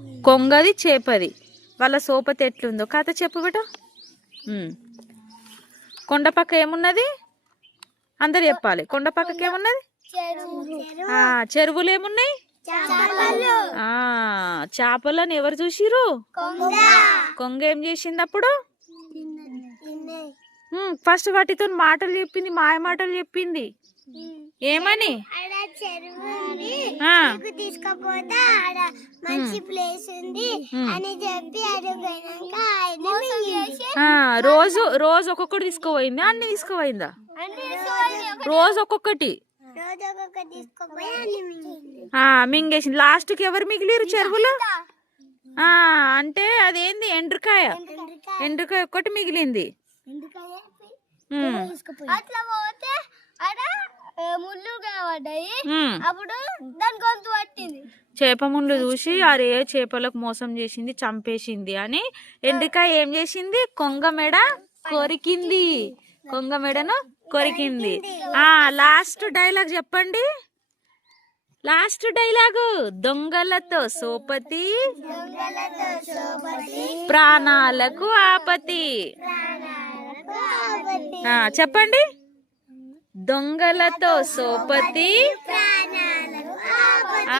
కొంగది చేపది వాళ్ళ సోపతి ఎట్లుందో కథ చెప్పు బిడ్డ. కొండ పక్క ఏమున్నది అందరు చెప్పాలి. కొండ పక్కకి ఏమున్నది? చెరువులు ఏమున్నాయి? చేపలను ఎవరు చూసిరు? కొంగ ఏం చేసింది అప్పుడు? ఫస్ట్ వాటితో మాటలు చెప్పింది, మాయ మాటలు చెప్పింది. ఏమని? తీసుకపోతే మంచి ప్లేస్ ఉంది అని చెప్పి రోజు రోజు ఒక్కొక్కటి తీసుకుపోయింది. అన్ని తీసుకుపోయిందా? రోజు ఒక్కొక్కటి మింగేసింది. లాస్ట్ కి ఎవరు మిగిలిరు చెరువులో? అంటే అదేంది? ఎండ్రకాయ. ఎండ్రకాయ ఒక్కటి మిగిలింది. అట్లా పోతే ముళ్ళు కనబడ్డాయి. అప్పుడు దాని గొంతు పట్టింది. చేప ముళ్ళు చూసి అరే చేపలకు మోసం చేసింది, చంపేసింది అని ఎండ్రకాయ ఏం చేసింది? కొంగ మెడ కొరికింది. కొంగ మెడను కొరికింది. లాస్ట్ డైలాగ్ చెప్పండి. లాస్ట్ డైలాగు దొంగలతో సోపతి ప్రాణాలకు ఆపతి. చెప్పండి. దొంగలతో సోపతి